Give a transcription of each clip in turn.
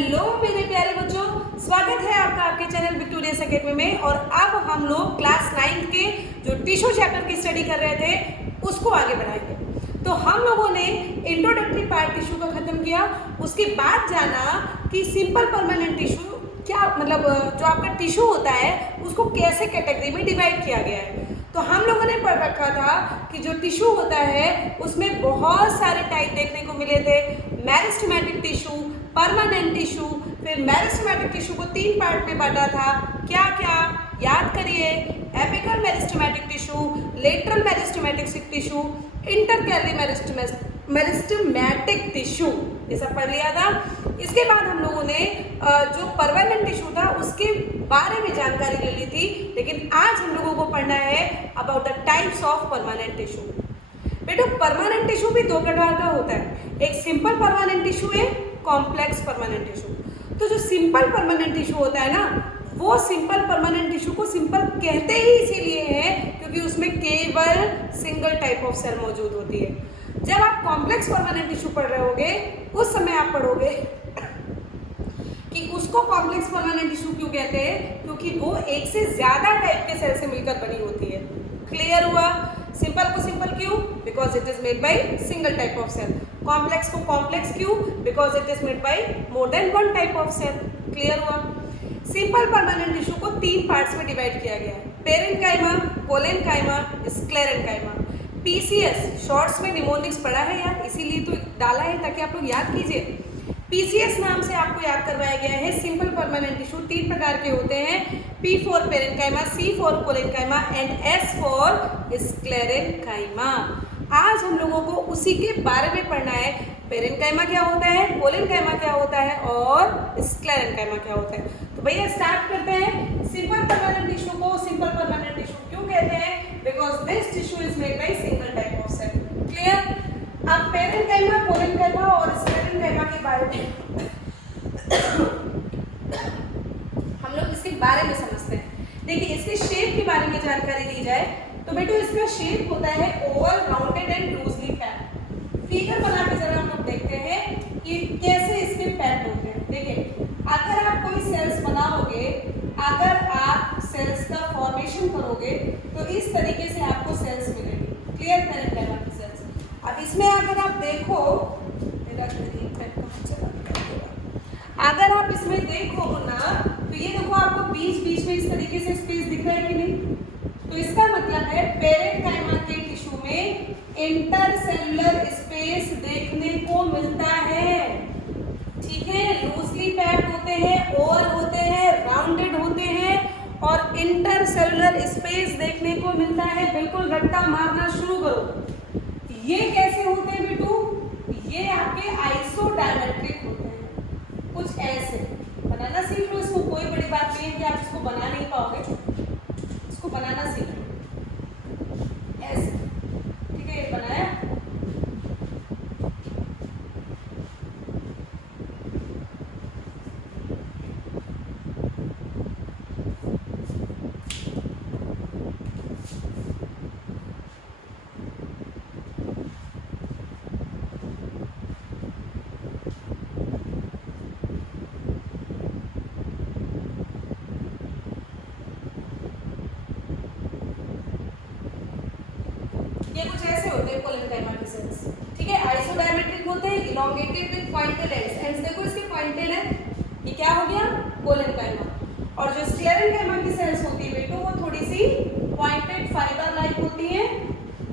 Hello मेरे प्यारे बच्चों, स्वागत है आपका आपके चैनल विक्टोरियस एकेडमी में। और अब हम लोग क्लास 9 के जो टिश्यू चैप्टर की स्टडी कर रहे थे उसको आगे बढ़ाएंगे। तो हम लोगों ने इंट्रोडक्टरी पार्ट टिश्यू का खत्म किया, उसके बाद जाना कि सिंपल परमानेंट टिश्यू क्या मतलब, जो आपका टिश्यू होता है उसको कैसे कैटेगरी में डिवाइड किया गया है। तो हम लोगों ने पढ़ रखा था कि जो टिश्यू होता है उसमें बहुत सारे टाइप देखने को मिले थे। मेरिस्टेमेटिक टिश्यू, परमानेंट टिश्यू, फिर मेरिस्टेमेटिक टिश्यू को 3 पार्ट में बांटा था। क्या क्या याद करिए, apical meristematic tissue, lateral meristematic tissue, intercalary meristematic tissue, ये सब पढ़ लिया था। इसके बाद हम लोगों ने जो परमानेंट टिश्यू था उसके बारे में जानकारी ले ली थी, लेकिन आज हम लोगों को पढ़ना है about the types of permanent tissue. बेटो परमानेंट टिश्यू भी 2 प्रकार का होता है, एक सिंपल परमानेंट टिश्यू है, कॉम्प्लेक्स परमानेंट टिश्यू। तो जो सिंपल परमानेंट टिश्यू होता है ना, वो सिंपल परमानेंट टिश्यू को सिंपल कहते ही इसीलिए है क्योंकि उसमें केवल सिंगल टाइप ऑफ सेल मौजूद होती है। जब आप कॉम्प्लेक्स परमानेंट टिश्यू पढ़ रहे होगे उस समय आप पढ़ोगे कि उसको कॉम्प्लेक्स परमानेंट टिश्यू क्यों कहते हैं, क्योंकि वो एक से ज्यादा टाइप के सेल से मिलकर बनी होती है। क्लियर हुआ? सिंपल को सिंपल क्यों? Because it is made by single type of cell. Complex को कॉम्प्लेक्स क्यों? Because it is made by more than 1 type of cell. Clear हुआ? सिंपल परमानेंट टिश्यू को 3 पार्ट्स में डिवाइड किया गया है, parenchyma, collenchyma, sclerenchyma. PCS shorts में mnemonics पढ़ा है यार, इसीलिए तो डाला है ताकि आप लोग याद कीजिए। पीसीएस नाम से आपको याद करवाया गया है। सिंपल परमानेंट टिश्यू 3 प्रकार के होते हैं, P for parenchyma, C for collenchyma and S for sclerenchyma. आज हम लोगों को उसी के बारे में पढ़ना है। पेरेन्काइमा क्या होता है, कोलेनकाइमा क्या होता है और स्क्लेरेन्काइमा क्या होता है। तो भैया स्टार्ट करते हैं। सिंपल परमानेंट टिश्यू को सिंपल परमानेंट टिश्यू क्यों कहते हैं? Because this tissue is made by single type of cell. Clear? अब पेरेन्काइमा, कोलेनकाइमा और स्क्लेरेन्काइमा के बारे में हम लोग इसके बारे में समझते हैं। देखिए इसके शेप के बारे में जानकारी दी जाए तो बेटो इसका शेप होता है Oval, rounded and loosely packed. Figure बना के जरा हम लोग देखते हैं कि कैसे इसके पैक्ड होते हैं। देखिए अगर आप कोई सेल्स बनाओगे, अगर आप सेल्स का फॉर्मेशन करोगे तो इस तरीके से आपको सेल्स मिलेंगी। क्लियर? पेरेन्काइमा की सेल्स। अब इसमें अगर आप देखो, अगर आप इसमें देखो ना तो ये देखो आपको बीच बीच में इस तरीके से स्पेस दिख रहा है कि नहीं? तो इसका मतलब है पेरेन्काइमा के टिश्यू में इंटरसेलुलर स्पेस देखने को मिलता है। ठीक है? लूजली पैक्ड होते हैं, ओवल होते हैं, राउंडेड होते हैं और इंटरसेलुलर स्पेस देखने को मिलता है। बिल्कुल रट्टा मारना शुरू करो। ये कैसे होते हैं बेटू? ये आपके आइसोडायमेट्रिक होते हैं, कुछ ऐसे। बनाना सीख लो इसको, कोई बड़ी बात नहीं है कि आप इसको बना नहीं पाओगे, इसको बनाना सीख लो ऐसे। ठीक है? ये बनाया। ये कुछ ऐसे होते हैं कोलेनकाइमा के सेल्स। ठीक है? आइसोडायमेट्रिक होते हैं, elongated with pointed ends. Ends देखो इसके पॉइंटेड है, ये क्या हो गया? कोलेनकाइमा। और जो स्क्लेरेन्काइमा की सेल्स होती है बेटो वो थोड़ी सी पॉइंटेड फाइबर लाइक होती है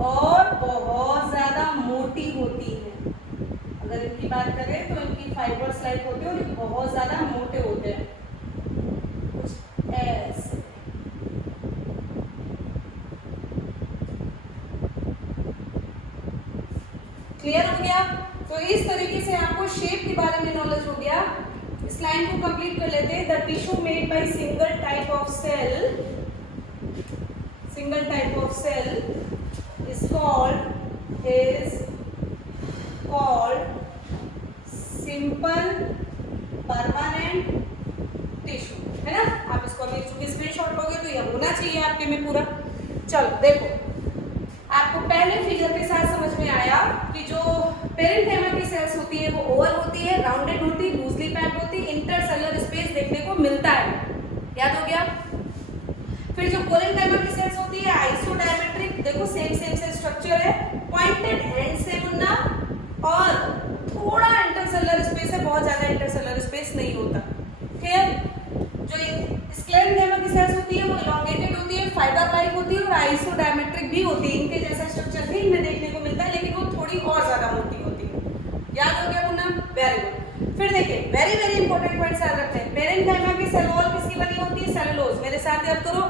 और बहुत ज्यादा मोटी होती है। अगर इनकी बात करें तो इनकी फाइबर्स लाइक होते हैं और ये बहुत ज्यादा मोटे होते हैं, कुछ ऐसे। क्लियर हो गया? तो इस तरीके से आपको शेप के बारे में नॉलेज हो गया। इस लाइन को कंप्लीट कर लेते हैं। The tissue made by single type of cell, single type of cell is called simple permanent tissue, है ना? आप इसको अभी चूंकि स्क्रीनशॉट लोगे तो ये होना चाहिए आपके में पूरा। चलो देखो, आपको पहले फिगर के साथ समझ में आया कि जो पेरेन्काइमा की सेल्स होती है वो ओवल होती है, राउंडेड होती है, लूजली पैक्ड होती है, कोलेनकाइमा की सेल्स होती है आइसोडायमेट्रिक, देखो सेम सेल स्ट्रक्चर है, पॉइंटेड एंड से मुन्ना, और थोड़ा इंटरसेलुलर स्पेस है, बहुत ज्यादा इंटरसेलुलर स्पेस नहीं होता। क्लियर? जो स्क्लेरेंकाइमा की सेल्स होती है वो इलॉन्गेटेड होती है, फाइबर लाइक होती है और आइसोडायमेट्रिक भी होती है। इनके जैसा स्ट्रक्चर भी इनमें देखने को मिलता है, लेकिन वो थोड़ी और ज्यादा मोटी होती है। याद हो गया मुन्ना? Very good. फिर देखिए वेरी इंपॉर्टेंट पॉइंट्स याद रखते हैं। पेरेंकाइमा की सेल वॉल किसकी बनी होती है? सेलुलोज। मेरे साथ याद करो,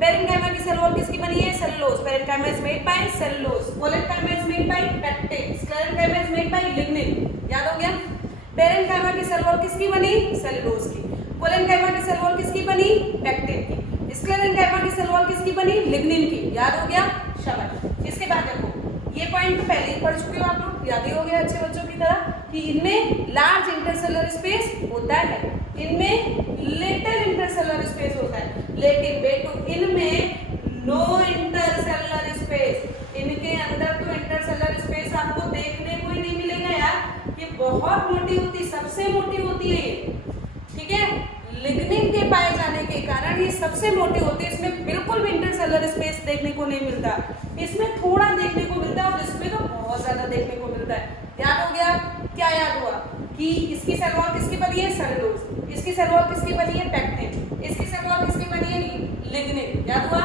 पेरेंकाइमा की सेल वॉल किसकी बनी है? Cellulose. Parenchyma is made bye cellulose, collenchyma is made bye pectin, sclerenchyma is made bye lignin. याद हो गया? पेरेंकाइमा की सेल वॉल किसकी बनी? सेलुलोज की। कोलेनकाइमा की सेल वॉल किसकी बनी? पेक्टिन की। स्क्लेरेंकाइमा की सेल वॉल किसकी बनी? लिग्निन की। याद हो गया? शाबाश। इसके बाद देखो, ये पॉइंट तो पहले ही पढ़ चुके हो आप लोग, याद ही हो गया अच्छे बच्चों की तरह कि इनमें लार्ज इंटरसेलुलर स्पेस होता है, इनमें लिटिल इंटरसेलुलर स्पेस होता है, लेकिन बेटू इनमें नो इंटरसेलुलर स्पेस। इनके अंदर तो इंटरसेलुलर स्पेस आपको देखने को ही नहीं मिलेगा यार, ये बहुत मोटी होती, सबसे मोटी होती है ये, ठीक है? लिग्निन के पाए जाने के कारण ये सबसे मोटे होते हैं, इसमें बिल्कुल भी इंटरसेलुलर स्पेस देखने को नहीं मिलता, इसमें थोड़ा देखने को मिलता है और इसमें तो बहुत ज्यादा देखने को मिलता है। याद हो गया? क्या याद हुआ कि इसकी सेल वॉल किसकी बनी है? सेलुलोज। इसकी सेल वॉल किसकी बनी है? पेक्टिन। इसकी सेल वॉल किसकी बनी है? लिग्निन। याद हुआ?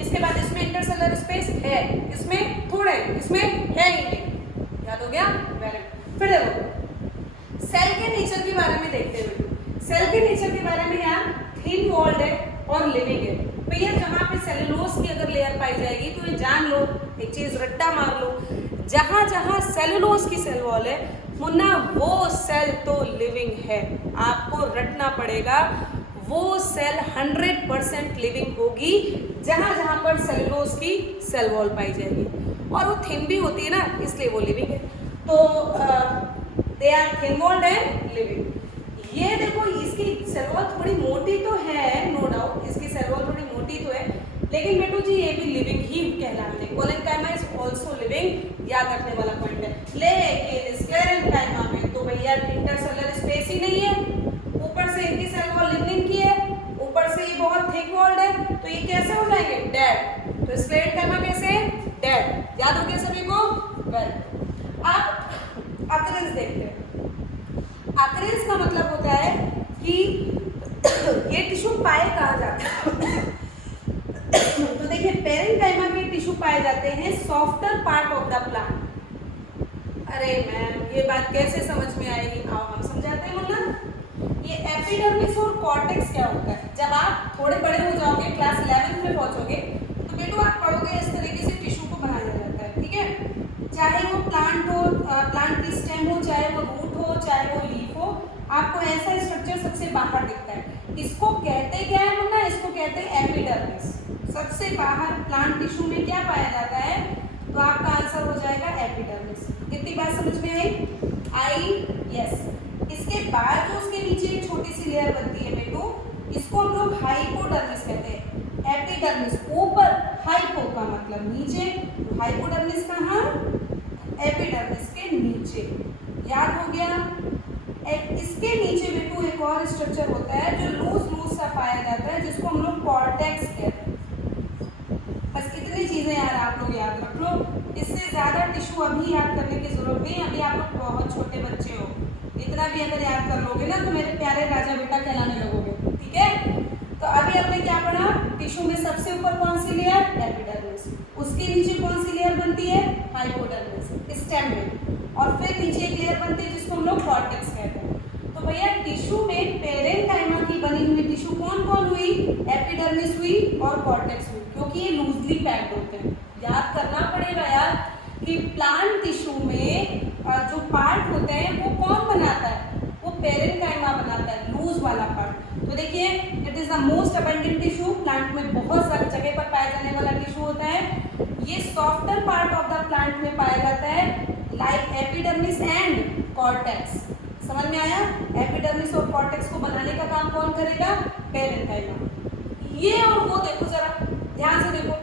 इसके बाद इसमें इंटरसेलुलर स्पेस है, इसमें थोड़े, इसमें है ही नहीं। याद हो गया? Very good. फिर देखो सेल के नेचर के बारे में देखते हैं। सेल के नेचर के बारे में यार थिन वॉल्ड है और लिविंग है। भैया जहाँ पे सेलुलोज की अगर लेयर पाई जाएगी तो ये जान लो, एक चीज रट्टा मार लो, जहाँ जहाँ सेलुलोज की सेल वॉल है मुन्ना वो सेल तो लिविंग है। आपको रटना पड़ेगा, वो सेल 100% लिविंग होगी जहाँ जहाँ पर सेलुलोज की सेल वॉल पाई जाएगी, और वो थिन भी होती है ना, इसलिए वो लिविंग है। तो they are thin walled and living. ये देखो इसकी सेल वॉल थोड़ी मोटी तो है, नो डाउट इसकी सेल वॉल थोड़ी मोटी तो है, लेकिन बेटू जी ये भी लिविंग ही कहलाते हैं। कोलेनकाइमा इज आल्सो लिविंग, याद रखने वाला पॉइंट है। लेकिन स्क्लेरेंकाइमा में तो भैया इंटरसेलुलर स्पेस ही नहीं है, ऊपर से इनकी सेल वॉल लिग्निन की है, ऊपर से ये बहुत थिक वॉल्ड है, तो ये कैसे हो जाएंगे? डेड। तो स्क्लेरेंकाइमा कैसे? डेड। याद हो गया सभी को? वेल, अब अकरेंस देखते हैं। अकरेंस का मतलब होता है कि ये टिश्यू पाए कहाँ जाते हैं। तो देखिए पेरेंकाइमा के टिश्यू पाए जाते हैं softer part of the plant. अरे मैम ये बात कैसे समझ में आएगी? आओ हम समझाते हैं। मतलब ये एपिडर्मिस और कॉर्टेक्स क्या होता है, जब आप थोड़े बड़े हो जाओगे, क्लास 11 में पहुंचोगे, तो बेटू आप पढ़ोगे इस तरीके से टिश्यू को बनाया जाता है, ठीक है? चाहे वो प्लांट हो, प्लांट की स्टेम हो, चाहे वो रूट हो, चाहे वो लीफ हो, आपको ऐसा स्ट्रक्चर सबसे बाहर दिखता है। इसको कहते क्या है मुन्ना? इसको कहते हैं एपिडर्मिस। सबसे बाहर प्लांट टिश्यू में क्या पाया जाता है? तो आपका आंसर हो जाएगा एपिडर्मिस। कितनी बात समझ में आई? यस। इसके बाद जो उसके नीचे एक छोटी सी लेयर बनती है बेटू, इसको हम लोग हाइपोडर्मिस कहते हैं। एपिडर्मिस ऊपर, हाइपो का मतलब नीचे, हाइपोडर्मिस कहाँ? एपिडर्मिस के नीचे। याद हो गया? इसके नीचे बेटू एक और स्ट्रक्चर होता है जो लूज सा पाया जाता है, जिसको हम लोग कॉर्टेक्स कहते हैं। बस इतनी चीजें यार आप लोग याद रख लो, इससे ज्यादा टिश्यू अभी याद करने की जरूरत नहीं। अभी आप लोग बहुत छोटे बच्चे हो, इतना भी अगर याद कर लोगे ना तो मेरे प्यारे राजा बेटा कहलाने लगोगे, ठीक है? तो अभी हमने क्या पढ़ा? टिश्यू में सबसे ऊपर कौन सी लेयर? एपिडर्मिस। उसके नीचे कौन सी लेयर बनती है? हाइपोडर्मिस स्टेम में, और फिर नीचे एक लेयर बनती है जिसको हम लोग कॉर्टेक्स कहते हैं। तो भैया टिश्यू में पेरेंकाइमा की बनी हुई टिश्यू कौन कौन हुई? एपिडर्मिस हुई और कॉर्टेक्स हुई, क्योंकि ये लूजली पैक्ड होते हैं। याद करना पड़ेगा यार कि प्लांट टिश्यू में जो पार्ट होते हैं वो कौन बनाता है? वो पेरेंकाइमा बनाता है, लूज वाला पार्ट। तो देखिए it is the most abundant tissue, plant में बहुत सारी जगह पर पाया जाने वाला टिश्यू होता है। ये softer part of the plant में पाया जाता है, लाइक एपिडर्मिस एंड कॉर्टेक्स। समझ में आया? एपिडर्मिस और कॉर्टेक्स को बनाने का काम कौन करेगा? पेरेंकाइमा। ये और वो देखो जरा ध्यान से देखो,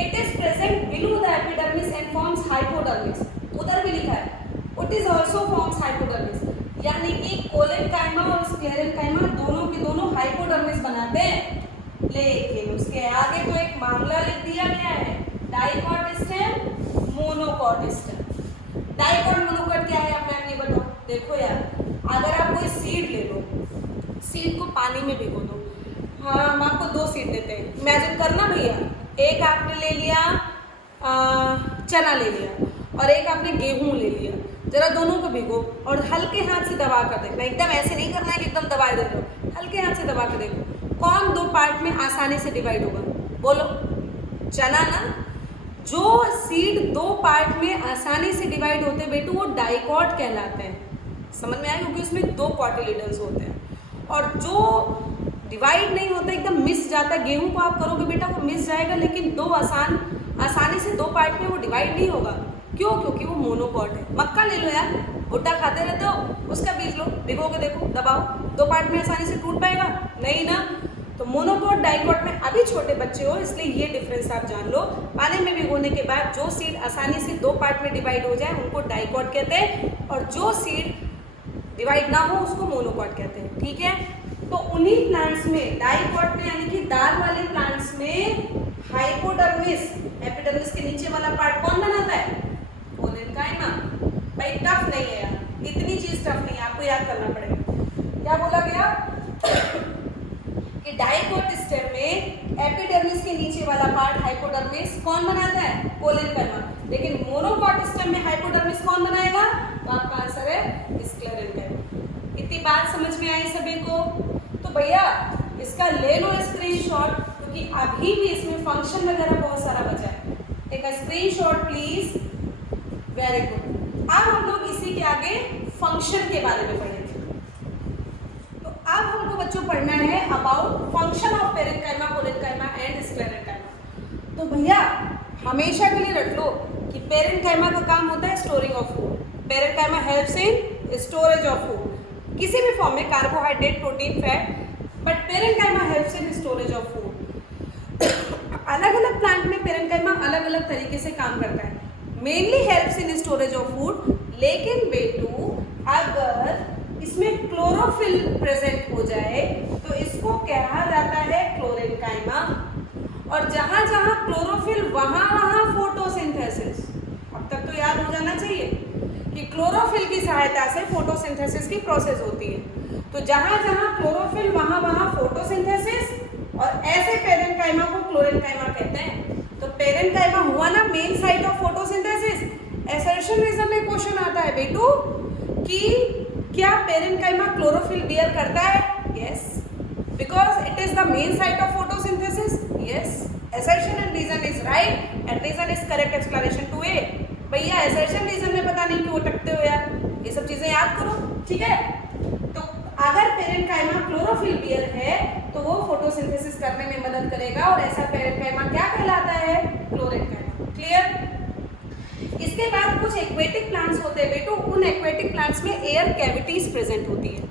it is present below the epidermis and forms hypodermis. उधर भी लिखा है it is also forms hypodermis, यानी कि कोलेनकाइमा और स्क्लेरेंकाइमा दोनों के दोनों हाइपोडर्मिस बनाते हैं, लेकिन उसके आगे तो एक मामला लिख दिया गया है, dicot stem, monocot stem. Dicot monocot क्या है आप मैम ये बताओ। देखो यार, अगर आप कोई सीड ले लो, सीड को पानी में भिगो दो। हाँ, हम आपको 2 सीड देते हैं, इमेजिन करना भैया। एक आपने ले लिया चना ले लिया और एक आपने गेहूं ले लिया। जरा दोनों को भिगो और हल्के हाथ से दबा कर देखना, एकदम ऐसे नहीं करना है कि एकदम दबाए दे दो, हल्के हाथ से दबा कर देखो कौन 2 पार्ट में आसानी से डिवाइड होगा। बोलो, चना ना। जो सीड 2 पार्ट में आसानी से डिवाइड होते हैं बेटू, वो डाइकॉट कहलाते हैं। समझ में आया, क्योंकि उसमें 2 कॉटिलिडन्स होते हैं। और जो डिवाइड नहीं होता, एकदम मिस जाता है, गेहूं को आप करोगे बेटा वो मिस जाएगा, लेकिन आसानी से 2 पार्ट में वो डिवाइड नहीं होगा। क्यों? क्योंकि वो मोनोकॉट है। मक्का ले लो यार, भुट्टा खाते रहते हो, उसका बीज लो, भिगो के देखो, दबाओ, 2 पार्ट में आसानी से टूट पाएगा? नहीं ना। तो मोनोकॉट डाइकॉट में अभी छोटे बच्चे हो इसलिए ये डिफरेंस आप जान लो। पानी में भिगोने के बाद जो सीड आसानी से 2 पार्ट में डिवाइड हो जाए उनको डाइकॉट कहते हैं, और जो सीड डिवाइड ना हो उसको मोनोकॉट कहते हैं। ठीक है, तो उन्हीं प्लांट्स में डाइकॉट में यानी कि दाल वाले प्लांट्स में हाइपोडर्मिस, एपिडर्मिस के नीचे वाला पार्ट कौन बनाता है? कोलेनकाइमा। भाई टफ नहीं है यार, इतनी चीज टफ नहीं है, आपको याद करना पड़ेगा। क्या बोला गया कि डाइकॉट स्टेम में एपिडर्मिस के नीचे वाला पार्ट हाइपोडर्मिस कौन बनाता है? कोलेनकाइमा। लेकिन मोनोकॉट स्टेम में हाइपोडर्मिस कौन बनाएगा? तो आपका आंसर है स्क्लेरेंकाइमा। इतनी बात समझ में आई सभी को? तो भैया इसका ले लो स्क्रीनशॉट, क्योंकि अभी भी इसमें फंक्शन वगैरह बहुत सारा बचा है। Take a screenshot please. Very good. अब हम लोग इसी के आगे फंक्शन के बारे में पढ़ेंगे। तो अब हमको बच्चों पढ़ना है about function of parenchyma, collenchyma and sclerenchyma. तो भैया हमेशा के लिए रट लो कि पेरेन्काइमा का काम होता है storing of food. Parenchyma helps in storage of food, किसी भी फॉर्म में, carbohydrate, protein, fat, but parenchyma helps in storage of food. अलग अलग प्लांट में पेरेन्काइमा अलग अलग तरीके से काम करता है। Mainly helps in storage of food, लेकिन बेटू अगर इसमें क्लोरोफिल प्रेजेंट हो जाए तो इसको कहा जाता है क्लोरेन्काइमा। और जहां जहां क्लोरोफिल वहां वहां फोटोसिंथेसिस। अब तक तो याद हो जाना चाहिए कि क्लोरोफिल की सहायता से फोटोसिंथेसिस की प्रोसेस होती है। तो जहां जहां क्लोरोफिल वहां वहां फोटोसिंथेसिस, और ऐसे पेरेन्काइमा को क्लोरेन्काइमा कहते हैं। तो पेरेन्काइमा हुआ ना main site of photosynthesis. Assertion reason में क्वेश्चन आता है बेटू कि क्या पेरेन्काइमा क्लोरोफिल बियर करता है? Yes, because it is the main site of photosynthesis. Yes, assertion and reason is right and reason is correct explanation to A। भैया assertion reason में पता नहीं क्यों अटकते हो यार, ये सब चीजें याद करो। ठीक है, तो अगर पेरेन्काइमा क्लोरोफिल बियर है तो वो फोटोसिंथेसिस करने में मदद करेगा, और ऐसा पेरेन्काइमा क्या कहलाता है? क्लोरेन्काइमा। क्लियर? इसके बाद कुछ एक्वेटिक प्लांट्स होते हैं बेटू, उन एक्वेटिक प्लांट्स में एयर कैविटीज प्रेजेंट होती है।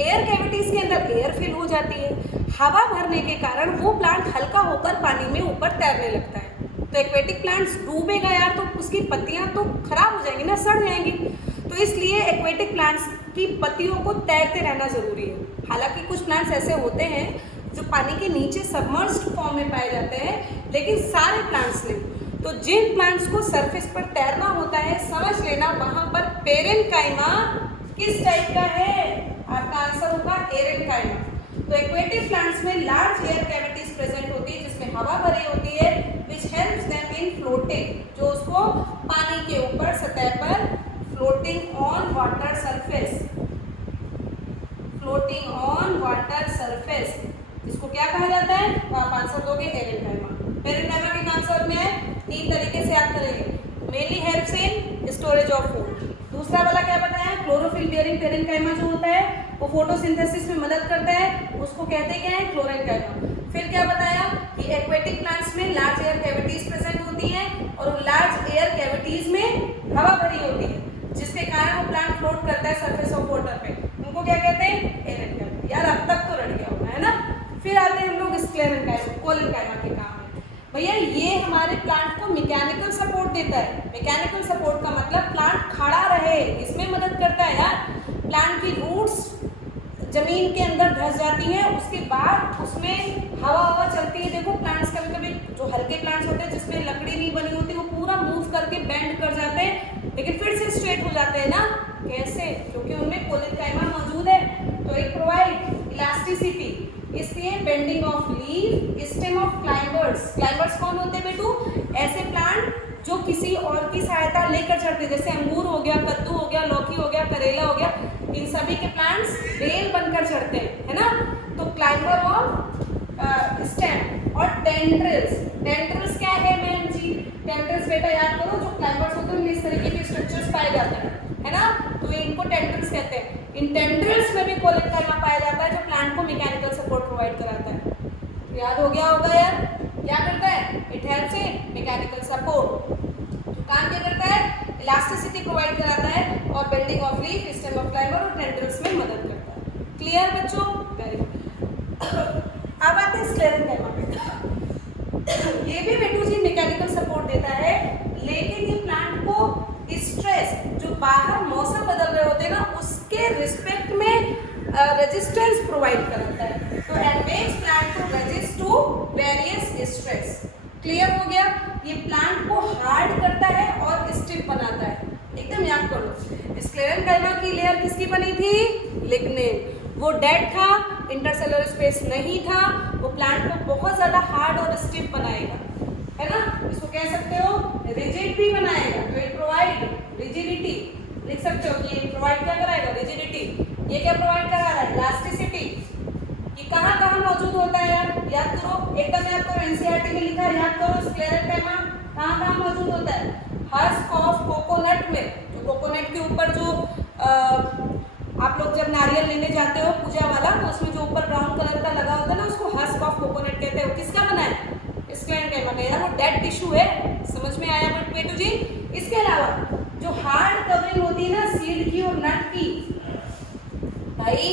एयर कैविटीज के अंदर एयर फिल हो जाती है, हवा भरने के कारण वो प्लांट हल्का होकर पानी में ऊपर तैरने लगता है। तो एक्वेटिक प्लांट्स डूबेगा यार तो उसकी पत्तियां तो खराब हो जाएंगी ना, सड़ जाएंगी। तो इसलिए एक्वेटिक प्लांट्स की पत्तियों को तैरते रहना जरूरी है। हालांकि कुछ प्लांट्स ऐसे होते हैं जो पानी के नीचे सबमर्ज्ड फॉर्म में पाए जाते हैं, लेकिन सारे प्लांट्स नहीं। तो जिन प्लांट्स को सरफेस पर तैरना होता है, समझ लेना वहां पर पेरेन्काइमा किस टाइप का है? आपका आंसर होगा एरेन्काइमा। तो एक्वेटिक प्लांट्स में लार्ज एयर कैविटीज प्रेजेंट होती है जिसमें हवा भरी होती है, which helps them in floating, जो उसको पानी के ऊपर सतह पर floating on water surface, floating on water surface, इसको क्या कहा जाता है? तो आप आंसर दोगे एरेन्काइमा। पेरेन्काइमा के काम समझ में है? 3 तरीके से याद करेंगे। Mainly helps in storage of food. दूसरा वाला क्या बताया? क्लोरोफिल बियरिंग पेरेन्काइमा जो होता है वो फोटोसिंथेसिस में मदद करता है, उसको कहते क्या है? क्लोरेन्काइमा। फिर क्या बताया कि एक्वेटिक प्लांट्स में लार्ज एयर कैविटीज प्रेजेंट होती हैं, और उन लार्ज एयर कैविटीज में हवा भरी होती है जिसके कारण वो प्लांट फ्लोट करता है सरफेस ऑफ वाटर पे, उनको क्या कहते हैं? एरेन्काइमा। यार अब तक तो रट गया होगा, है ना? फिर आते हैं हम लोग स्क्लेरेन्काइमा, कोलेन्काइमा के काम में। भैया ये हमारे प्लांट को मैकेनिकल सपोर्ट देता है। मैकेनिकल सपोर्ट का मतलब प्लांट खड़ा रहे, इसमें मदद करता है यार। प्लांट की रूट्स जमीन के अंदर धंस जाती हैं, उसके बाद उसमें हवा हवा चलती है। देखो प्लांट्स कभी कभी जो हल्के प्लांट्स होते हैं जिसमें लकड़ी नहीं बनी होती वो पूरा मूव करके बेंड कर जाते हैं लेकिन फिर से स्ट्रेट हो जाते हैं ना। कैसे? क्योंकि उनमें कोलेनकाइमा मौजूद है। तो इट प्रोवाइड इलास्टिसिटी, इसलिए bending of leaf, stem of climbers. Climbers कौन होते हैं बेटू? ऐसे प्लांट जो किसी और की सहायता लेकर चढ़ते हैं, जैसे अंगूर हो गया, कद्दू हो गया, लौकी हो गया, करेला हो गया, इन सभी के प्लांट्स बेल बनकर चढ़ते हैं, है ना। तो क्लाइंबर ऑफ स्टेम और टेंड्रिल्स। टेंड्रिल्स क्या है मैम जी? टेंड्रिल्स बेटा याद करो, जो क्लाइंबर्स होते हैं उनमें इस तरीके के स्ट्रक्चर्स पाए जाते हैं, है ना। तो इनको टेंड्रिल्स कहते हैं। इन टेंड्रिल्स में भी कोलेनकाइमा पाया जाता है जो प्लांट को मैकेनिकल सपोर्ट प्रोवाइड कराता है। याद हो गया होगा यार? क्या करता है? It helps in mechanical support. काम क्या करता है? इलास्टिसिटी प्रोवाइड कराता है और bending of leaf, stem of climber और टेंड्रिल्स में मदद करता है। क्लियर बच्चों? Very good. अब आते हैं स्क्लेरेनकाइमा पे। ये भी बेटू जी मैकेनिकल सपोर्ट देता है, लेकिन ये प्लांट को स्ट्रेस, जो बाहर मौसम बदल रहे होते हैं ना, उसके रिस्पेक्ट में रेजिस्टेंस प्रोवाइड कराता है। तो and makes plant to resist to various stress. Clear हो गया? ये प्लांट को हार्ड करता है और स्टिफ बनाता है। एकदम याद कर लो, स्क्लेरेनकाइमा की लेयर किसकी बनी थी? लिग्निन। वो डेड था, इंटरसेलुलर स्पेस नहीं था, वो प्लांट को बहुत ज्यादा हार्ड और स्टिफ बनाएगा, है ना। इसको कह सकते हो रिजिड भी बनाएगा। तो इट प्रोवाइड रिजिडिटी। लिख सकते हो कि ये प्रोवाइड क्या कराएगा? रिजिडिटी। ये क्या प्रोवाइड करा रहा है? इलास्टिसिटी। ये कहाँ कहाँ मौजूद होता है यार? याद करो, एकदम याद करो, एनसीईआरटी में लिखा है, याद करो। स्क्लेरेनकाइमा कहाँ कहाँ मौजूद होता है? हस्क ऑफ कोकोनट में। जो कोकोनट के ऊपर जो आप लोग जब नारियल लेने जाते हो पूजा वाला, तो उसमें जो ऊपर ब्राउन कलर का लगा होता है ना, उसको हस्क ऑफ कोकोनट कहते हैं। वो किसका बना है? स्क्लेरेनकाइमा का। यार वो डेड टिश्यू है। समझ में आया बेटू जी? इसके अलावा जो हार्ड कवरिंग होती है ना सीड की और नट की, भाई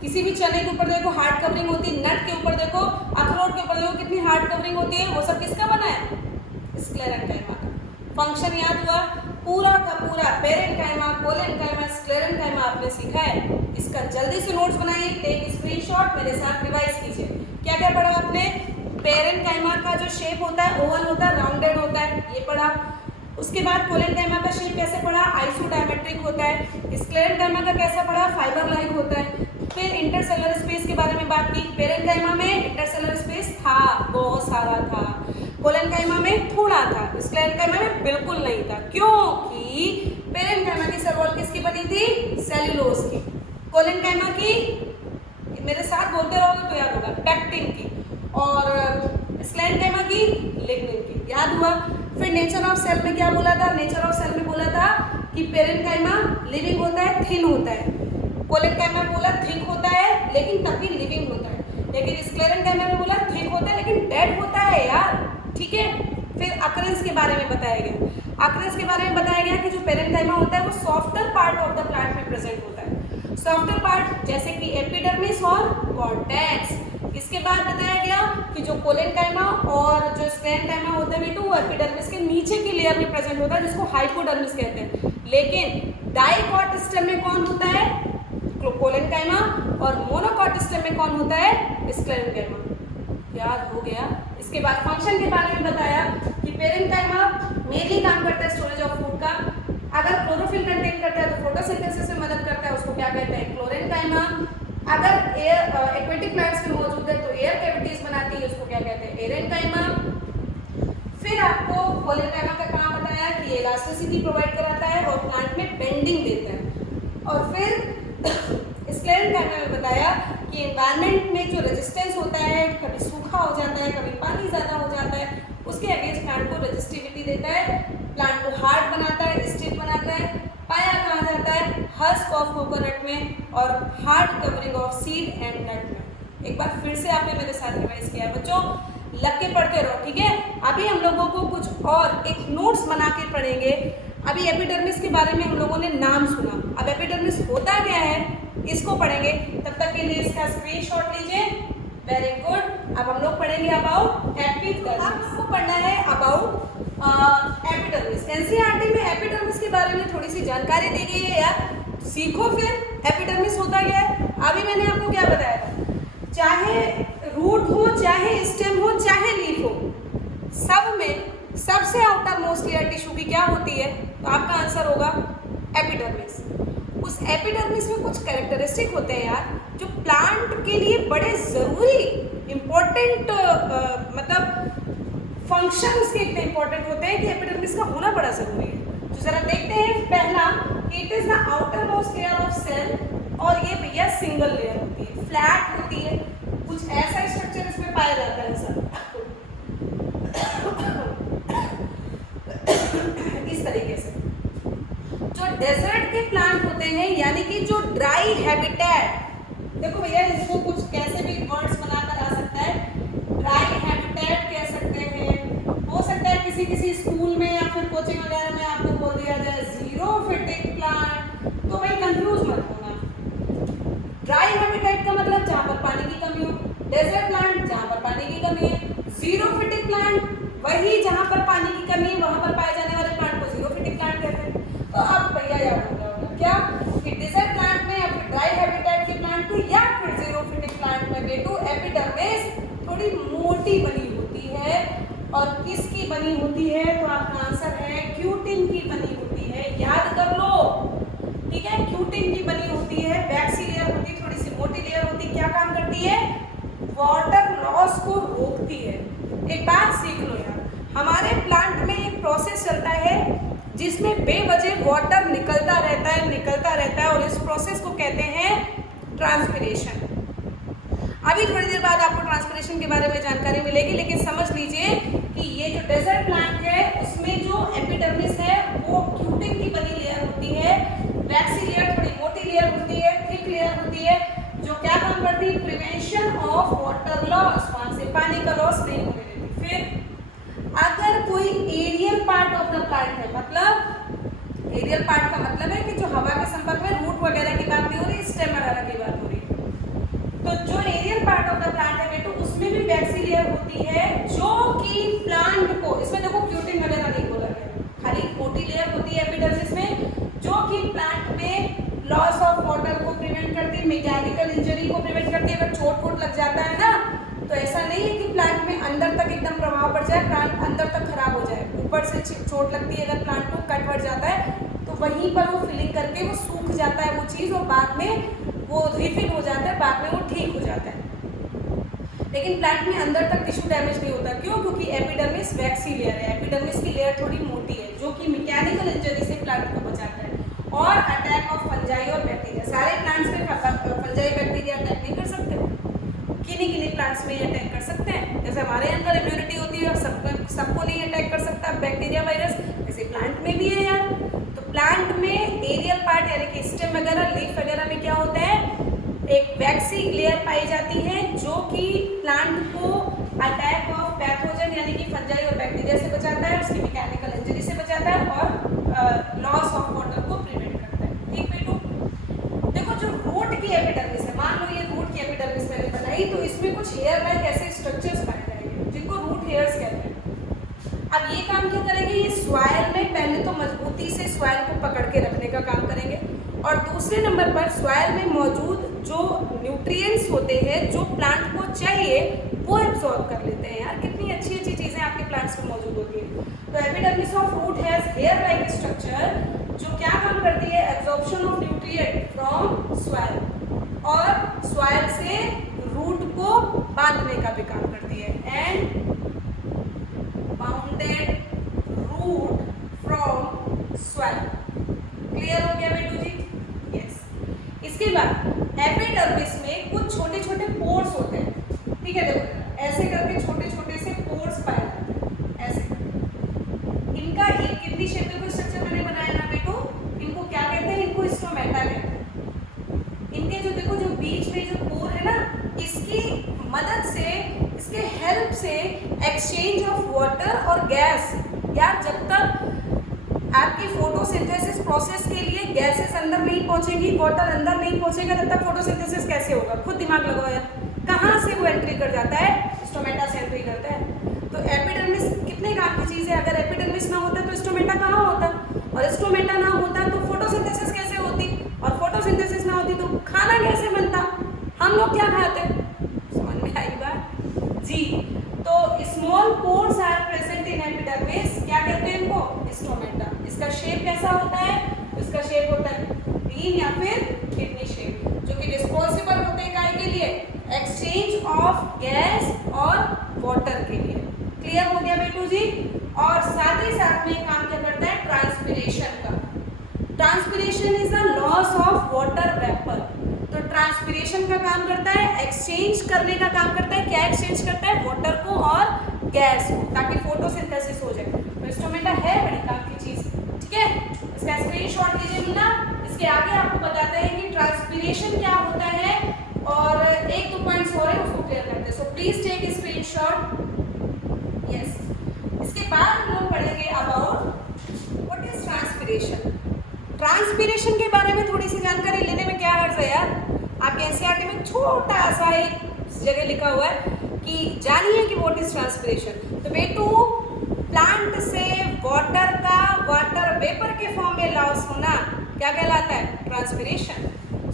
किसी भी चने के ऊपर देखो हार्ड कवरिंग होती है, नट के ऊपर देखो, अखरोट के ऊपर देखो कितनी हार्ड कवरिंग होती है। वो सब किसका बना है? स्क्लेरेनकाइमा का। फंक्शन याद हुआ? पूरा का पूरा पेरेनकाइमा, कोलेनकाइमा, स्क्लेरेनकाइमा आपने सीखा है। इसका जल्दी से नोट्स बनाइए, टेक स्क्रीनशॉट, मेरे साथ रिवाइज कीजिए। क्या क्या पढ़ा आपने? पेरेनकाइमा का जो शेप होता है ओवल होता है, राउंडेड होता है, ये पढ़ा। उसके बाद कोलेनकाइमा का शेप कैसे पढ़ा? आइसोडायमेट्रिक होता है। स्क्लेरेनकाइमा का कैसा पढ़ा? फाइबर लाइक होता है। फिर इंटरसेलुलर स्पेस के बारे में बात की। पेरेनकाइमा में इंटरसेलुलर स्पेस था, बहुत सारा था। कोलेनकाइमा में थोड़ा था, स्क्लेरेनकाइमा में बिल्कुल नहीं था, क्योंकि पेरेनकाइमा की सेल वॉल किसकी बनी थी? सेल्यूलोज की। कोलेनकाइमा की, मेरे साथ बोलते रहोगे तो याद होगा, पेक्टिन की। और स्क्लेरेनकाइमा की लिग्निन की। याद हुआ? फिर नेचर ऑफ सेल में क्या बोला था? नेचर ऑफ सेल में बोला था कि पेरेनकाइमा लिविंग होता है, थिन होता है। कोलेनकाइमा में बोला थिक होता है लेकिन तब भी लिविंग होता है। लेकिन स्क्लेरेनकाइमा में बोला थिक होता है लेकिन डेड होता है यार, ठीक है। फिर अकरेंस के बारे में बताया गया। अकरेंस के बारे में बताया गया कि जो पेरेनकाइमा होता है वो softer part of the plant में प्रेजेंट होता है। सॉफ्टर पार्ट जैसे कि एपिडर्मिस और कॉर्टेक्स। इसके बाद बताया गया कि जो कोलेनकाइमा और जो स्क्लेरेनकाइमा होता है बेटू, वो एपिडर्मिस के नीचे की लेयर में प्रेजेंट होता है, जिसको हाइपोडर्मिस कहते हैं। लेकिन डाइकॉट स्टेम में कौन होता है? कोलेनकाइमा। और मोनोकॉट स्टेम में कौन होता है? स्क्लेरेनकाइमा। याद हो गया? इसके बाद फंक्शन के बारे में बताया कि पेरेनकाइमा मेनली काम करता है स्टोरेज ऑफ फूड का। अगर क्लोरोफिल कंटेन करता है तो फोटोसिंथेसिस में मदद करता है, उसको क्या कहते हैं? क्लोरेनकाइमा। अगर एयर एक्वेटिक प्लांट्स में मौजूद है तो एयर कैविटीज बनाती है, उसको क्या कहते हैं? एरेनकाइमा। फिर आपको कोलेनकाइमा का काम बताया कि ये इलास्टिसिटी प्रोवाइड कराता है और प्लांट में बेंडिंग देता है। और फिर स्क्लेरेनकाइमा में बताया कि एनवायरनमेंट में जो रेजिस्टेंस होता है, कभी सूखा हो जाता है, कभी पानी ज़्यादा हो जाता है, उसके अगेंस्ट प्लांट को रेजिस्टिविटी देता है, प्लांट को हार्ड बनाता है, स्टिफ बनाता है। पाया कहाँ जाता है? हस्क ऑफ कोकोनट में और hard covering of seed and nut में। एक बार फिर से आपने मेरे साथ रिवाइज किया है बच्चों, लग के पढ़ते रहो, ठीक है। अभी हम लोगों को कुछ और एक नोट्स बना के पढ़ेंगे। अभी एपिडर्मिस के बारे में हम लोगों ने नाम सुना, अब एपिडर्मिस होता क्या है इसको पढ़ेंगे। तब तक के लिए इसका स्क्रीनशॉट लीजिए। Very good. अब हम लोग पढ़ेंगे अबाउट एपिडर्मिस। आपको पढ़ना है अबाउट एपिडर्मिस। एनसीईआरटी में एपिडर्मिस के बारे में थोड़ी सी जानकारी दी गई है यार, सीखो फिर एपिडर्मिस होता क्या है। अभी मैंने आपको क्या बताया था? चाहे स्टेम हो चाहे लीफ हो, सब में सबसे आउटर मोस्ट लेयर टिश्यू की क्या होती है? तो आपका आंसर होगा एपिडर्मिस। उस एपिडर्मिस में कुछ कैरेक्टरिस्टिक होते हैं यार, जो प्लांट के लिए बड़े ज़रूरी इम्पोर्टेंट मतलब फंक्शन उसके इतने इंपॉर्टेंट होते हैं कि एपिडर्मिस का होना बड़ा ज़रूरी है। तो ज़रा देखते हैं। पहला, it is the outermost layer of cell, और ये भैया सिंगल लेयर होती है, फ्लैट होती है, कुछ ऐसा स्ट्रक्चर इसमें पाया जाता है सर इस तरीके से। जो डेजर्ट के प्लांट होते हैं, यानी कि जो ड्राई हैबिटेट, देखो भैया इसको कुछ कैसे भी वर्ड्स बनाकर आ सकता है, ड्राई हैबिटेट कह सकते हैं, हो सकता है किसी स्कूल में या फिर कोचिंग वगैरह में आपको बोल दिया जाए जीरोफिटिक प्लांट, तो भाई कंफ्यूज मत होना। ड्राई हैबिटेट का मतलब जहाँ पर पानी की कमी हो, डेजर्ट प्लांट जहाँ पर पानी की कमी है, जीरोफिटिक प्लांट वही जहाँ पर पानी की कमी है वहाँ पर पाए जाने वाले प्लांट को जीरोफिटिक प्लांट कहते हैं। तो अब भैया याद हो गया होगा क्या कि डेजर्ट प्लांट में या फिर ड्राई हैबिटेट के प्लांट को या फिर जीरोफिटिक प्लांट में बेटू एपिडर्मिस थोड़ी मोटी बनी होती है। और किसकी बनी होती है? तो आपका आंसर है क्यूटिन की बनी होती है, याद कर लो, ठीक है। क्यूटिन की बनी होती है, वैक्सी लेयर होती है, थोड़ी सी मोटी लेयर होती है, क्या काम करती है? वाटर लॉस को रोकती है। एक बात सीख लो यार, हमारे प्लांट में एक प्रोसेस चलता है जिसमें बेवजह वाटर निकलता रहता है और इस प्रोसेस को कहते हैं ट्रांसपिरेशन। अभी थोड़ी देर बाद आपको ट्रांसपिरेशन के बारे में जानकारी मिलेगी, लेकिन समझ लीजिए कि ये जो डेजर्ट प्लांट है उसमें जो एपिडर्मिस है वो क्यूटिन की बनी लेयर होती है, वैक्सी लेयर थोड़ी मोटी लेयर होती है, थिक लेयर होती है, जो क्या काम करती है? प्रिवेंशन ऑफ वाटर लॉस, वहां से पानी का लॉस नहीं होने देती। फिर अगर कोई aerial part of the plant है, मतलब एरियल पार्ट का मतलब है कि जो हवा के संपर्क में रूट वगैरह की बात नहीं हो रही, स्टेम वगैरह की बात हो रही है, तो जो aerial part of the plant है बेटो उसमें भी वैक्सी लेयर होती है, जो कि प्लांट को, इसमें देखो क्यूटिन वगैरह नहीं बोला गया, खाली मोटी लेयर होती है एपिडर्मिस में, जो कि प्लांट में लॉस ऑफ वाटर को प्रिवेंट करती है, मैकेनिकल इंजरी को प्रिवेंट करती है। अगर चोट लग जाता है ना, तो ऐसा नहीं है कि प्लांट में अंदर तक एकदम प्रभाव पड़ जाए, प्लांट अंदर तक खराब हो जाए, ऊपर से चोट लगती है, अगर प्लांट को कट पड़ जाता है तो वहीं पर वो फिलिंग करके वो सूख जाता है वो चीज़, और बाद में वो रिफिल हो जाता है, बाद में वो ठीक हो जाता है। लेकिन प्लांट में अंदर तक टिश्यू डैमेज नहीं होता, क्यों? क्योंकि एपिडर्मिस वैक्सी लेयर है, एपिडर्मिस की लेयर थोड़ी मोटी है, जो कि मैकेनिकल इंजरी से प्लांट को बचाता है, और अटैक ऑफ फंजाई और बैक्टीरिया। सारे प्लांट्स में फंजाई बैक्टीरिया अटैक नहीं कर सकते, किन्हीं प्लांट्स में अटैक कर सकते हैं। जैसे हमारे अंदर इम्यूनिटी होती है और सबको नहीं अटैक कर सकता बैक्टीरिया वायरस, वैसे प्लांट में भी है यार। तो प्लांट में एरियल पार्ट यानी कि स्टेम वगैरह, लीफ वगैरह में क्या होता है? एक वैक्सी लेयर पाई जाती है, जो कि प्लांट को अटैक ऑफ पैथोजन यानी कि फंजाई और बैक्टीरिया से बचाता है, उसकी मैकेनिकल इंजरी से बचाता है, और लॉस ऑफ वाटर को प्रिवेंट करता है। ठीक बेटू, देखो जो रूट की एपिडर्मिस है, मान लो ये रूट की एपिडर्मिस मैंने बनाई, तो इसमें कुछ हेयर लाइक ऐसे स्ट्रक्चर्स पाए जाएंगे जिनको रूट हेयर्स कहते हैं। अब ये काम क्या करेंगे? ये सॉइल में पहले तो मजबूती से सॉइल को पकड़ के रखने का काम करेंगे, और दूसरे नंबर पर सॉइल में मौजूद जो न्यूट्रिएंट्स होते हैं जो प्लांट को चाहिए वो एब्जॉर्ब कर लेते हैं। यार कितनी अच्छी अच्छी चीज़ें आपके प्लांट्स में मौजूद होती हैं। तो epidermis of root has hair like structure, जो क्या काम करती है? Absorption of nutrient from soil, और सॉइल से रूट को बांधने का भी काम करती है। And bounded root from soil. Clear हो गया बेटू जी? यस। इसके बाद एपिडर्मिस में कुछ छोटे छोटे पोर्स होते हैं, ठीक है। देखो ऐसे करके छोटे छोटे से पोर्स पाए जाते हैं, ऐसे करके। इनका एक किडनी शेप में कोई स्ट्रक्चर मैंने बनाया ना बेटू, इनको क्या कहते हैं? इनको स्टोमेटा कहते हैं। इनके जो देखो जो बीच में जो पोर है ना, इसकी मदद से, इसके हेल्प से एक्सचेंज ऑफ वाटर और गैस। यार जब तक आपकी फोटोसिंथेसिस प्रोसेस के लिए गैसेस अंदर नहीं पहुंचेगी, वाटर अंदर नहीं पहुंचेगा, तब तक फोटोसिंथेसिस कैसे होगा? खुद दिमाग लगाओ यार, कहाँ से वो एंट्री कर जाता है? स्टोमेटा से एंट्री करता है। तो एपिडर्मिस कितने काम की चीज़ है? अगर एपिडर्मिस ना होता तो स्टोमेटा कहाँ होता, और स्टोमेटा ना होता तो फोटोसिंथेसिस कैसे होती, और फोटोसिंथेसिस ना होती तो खाना कैसे बनता? हम लोग क्या खाते? समझ में आई बात जी? इसका शेप कैसा होता है? इसका शेप होता है बीन या फिर किडनी शेप, जो कि डिस्पोजेबल होते हैं काय के लिए? एक्सचेंज ऑफ गैस और वाटर के लिए। क्लियर हो गया बेटू जी? और साथ ही साथ में काम क्या करता है? ट्रांसपिरेशन का। Transpiration is the loss of water vapour. तो ट्रांसपिरेशन का काम करता है एक्सचेंज करने का काम करता है। क्या एक्सचेंज करता है? वाटर को और गैस को, ताकि फोटोसिंथेसिस हो जाए। तो स्टोमेटा है बड़ी काम की चीज, ठीक है? इसका स्क्रीनशॉट लीजिए मीना। इसके आगे आपको बताते हैं कि ट्रांसपिरेशन क्या होता है और एक दो पॉइंट्स और है उसको क्लियर करते हैं। So please take screenshot. Yes, इसके बाद हम लोग पढ़ेंगे about what is transpiration. Transpiration के बारे में थोड़ी सी जानकारी लेने में क्या हर्ज है यार? आपके एनसीईआरटी में छोटा सा एक जगह लिखा हुआ है कि जानिए कि व्हाट इज ट्रांसपिरेशन। तो बेटू, प्लांट से वाटर का वाटर वेपर के फॉर्म में लॉस होना क्या कहलाता है? Transpiration.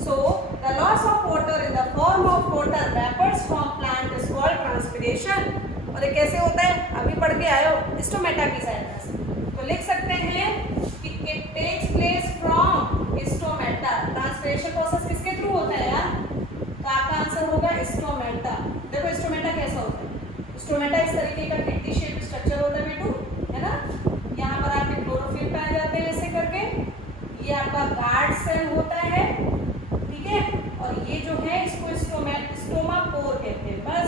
So the loss of water in the form of water vapours from plant is called transpiration. और ये कैसे होता है? अभी पढ़ के आए हो स्टोमेटा की सहायता से। तो लिख सकते हैं कि it takes place from stomata. Transpiration process किसके थ्रू होता है यार? तो आपका आंसर होगा स्टोमेटा। देखो स्टोमेटा कैसा होता है? स्टोमेटा इस तरीके का किडनी शेप स्ट्रक्चर होता है बेटू, है ना? यहाँ पर आपके क्लोरोफिल पाए जाते हैं ऐसे करके। ये आपका गार्ड सेल होता है, ठीक है? और ये जो है इसको स्टोमा पोर कहते हैं। बस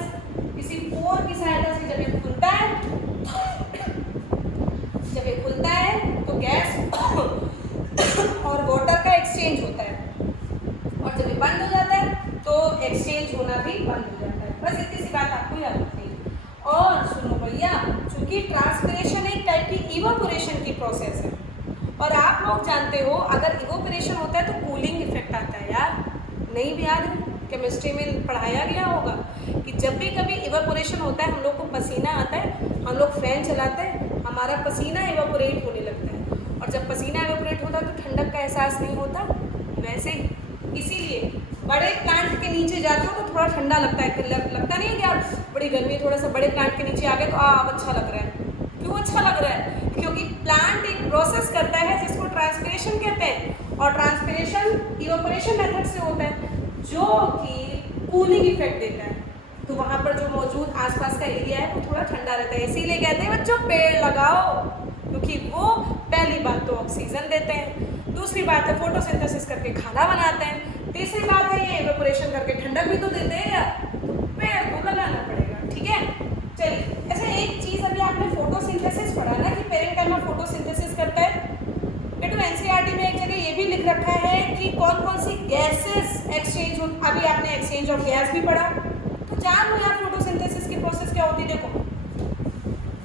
इसी पोर की सहायता से जब ये खुलता है तो गैस और वाटर का एक्सचेंज होता है, और जब ये बंद हो जाता है तो एक्सचेंज होना भी बंद हो जाता है। बस इतनी सी बात आपको याद रखनी है। और सुनो भैया, चूंकि ट्रांसपिरेशन एक टाइप की इवापोरेशन की प्रोसेस है, और आप लोग जानते हो अगर इवापोरेशन होता है तो कूलिंग इफेक्ट आता है यार। नहीं भी याद है? केमिस्ट्री में पढ़ाया गया होगा कि जब भी कभी इवापोरेशन होता है हम लोग को पसीना आता है, हम लोग फैन चलाते हैं, हमारा पसीना इवापोरेट होने लगता है, और जब पसीना इवापोरेट होता है तो ठंडक का एहसास नहीं होता। वैसे ही इसीलिए बड़े प्लांट के नीचे जाते हो तो थोड़ा ठंडा लगता है। लगता नहीं है कि यार बड़ी गर्मी है, थोड़ा सा बड़े प्लांट के नीचे आ गए तो अब अच्छा लग रहा है। क्यों अच्छा लग रहा है? क्योंकि प्लांट एक प्रोसेस करता है जिसको ट्रांसपिरेशन कहते हैं, और ट्रांसपिरेशन इवापोरेशन मेथड से होता है जो कि कूलिंग इफेक्ट देता है। तो वहाँ पर जो मौजूद आसपास का एरिया है वो थोड़ा ठंडा रहता है। इसीलिए कहते हैं बच्चों पेड़ लगाओ, क्योंकि वो पहली बात तो ऑक्सीजन देते हैं, दूसरी बात है फोटोसिंथेसिस करके खाना बनाते हैं, तीसरी बात है ये इवेपोरेशन करके ठंडक भी तो देते हैं यार। पेड़ को लगाना पड़ेगा, ठीक है? चलिए, अच्छा एक चीज अभी आपने फोटोसिंथेसिस पढ़ा ना कि पेरेंकाइमा फोटोसिंथेसिस करता है। बेटू एनसीईआरटी में एक जगह ये भी लिख रखा है कि कौन कौन सी गैसेस एक्सचेंज हो। अभी आपने एक्सचेंज ऑफ गैस भी पढ़ा, तो जान लो यार फोटोसिंथेसिस की प्रोसेस क्या होती है। देखो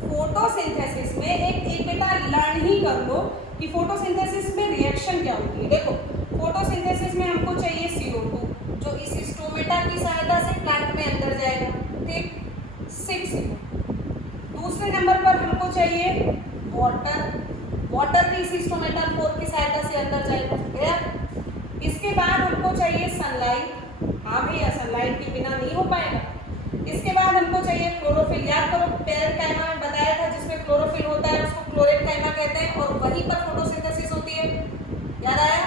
फोटोसिंथेसिस में एक बेटा लर्न ही कर लो कि फोटोसिंथेसिस में रिएक्शन क्या होती है। देखो फोटोसिंथेसिस में हमको चाहिए CO2, जो इस स्टोमेटा की सहायता से प्लांट में अंदर जाएगा, ठीक? 6। दूसरे नंबर पर हमको चाहिए वाटर, वाटर भी इसी स्टोमेटा पोर की सहायता से अंदर जाएगा, गया? इसके बाद हमको चाहिए सनलाइट। हाँ भैया, सनलाइट के बिना नहीं हो पाएगा। इसके बाद हमको चाहिए क्लोरोफिल। याद करो पेरेंकाइमा में बताया था जिसमें क्लोरोफिल होता है उसको क्लोरेंकाइमा कहते हैं, और वहीं पर फोटोसिंथेसिस होती है। याद आया?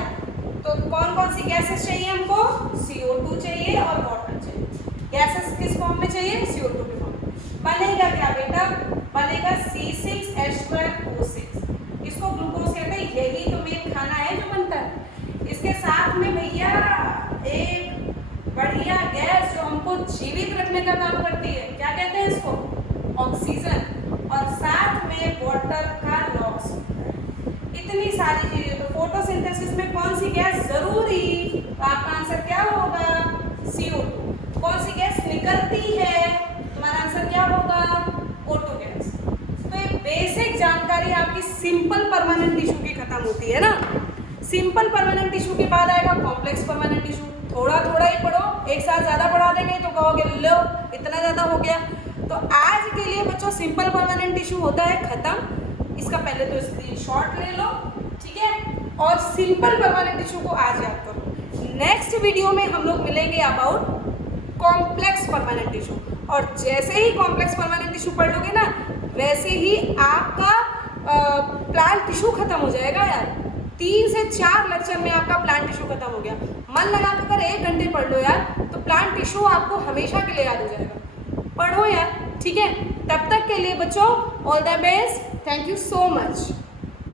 तो कौन कौन सी गैसेस चाहिए हमको? CO2 चाहिए और वाटर चाहिए। गैसेस किस फॉर्म में चाहिए? CO2 के फॉर्म में। बनेगा क्या बेटा? बनेगा C6H12O6। इसको ग्लूकोज कहते हैं। यही तो मेन खाना है जो बनता है। इसके साथ में भैया एक बढ़िया गैस जो हमको जीवित रखने का काम करती है, क्या कहते हैं इसको? ऑक्सीजन। और साथ में वाटर का लॉस होता है। इतनी सारी चीजें। तो फोटोसिंथेसिस में कौन सी गैस जरूरी? तो आपका आंसर क्या होगा? CO2। कौन सी गैस निकलती है? तुम्हारा आंसर क्या होगा? O2 gas. तो एक बेसिक जानकारी आपकी सिंपल परमानेंट टिश्यू की खत्म होती है ना। सिंपल परमानेंट टिश्यू के बाद आएगा कॉम्प्लेक्स परमानेंट टिश्यू। थोड़ा थोड़ा ही पढ़ो, एक साथ ज़्यादा पढ़ा देंगे तो कहोगे लो इतना ज़्यादा हो गया। तो आज के लिए बच्चों सिंपल परमानेंट टिश्यू होता है खत्म। इसका पहले तो स्क्रीनशॉट ले लो, ठीक है? और सिंपल परमानेंट टिश्यू को आज याद करो। नेक्स्ट वीडियो में हम लोग मिलेंगे अबाउट कॉम्प्लेक्स परमानेंट टिश्यू, और जैसे ही कॉम्प्लेक्स परमानेंट टिश्यू पढ़ लोगे ना, वैसे ही आपका प्लांट टिश्यू खत्म हो जाएगा यार। 3 से 4 लेक्चर में आपका प्लांट टिश्यू खत्म हो गया। मन लगा कर अगर 1 घंटे पढ़ लो यार तो प्लांट टिश्यू आपको हमेशा के लिए याद हो जाएगा। पढ़ो यार, ठीक है। तब तक के लिए बच्चों all the best, thank you so much.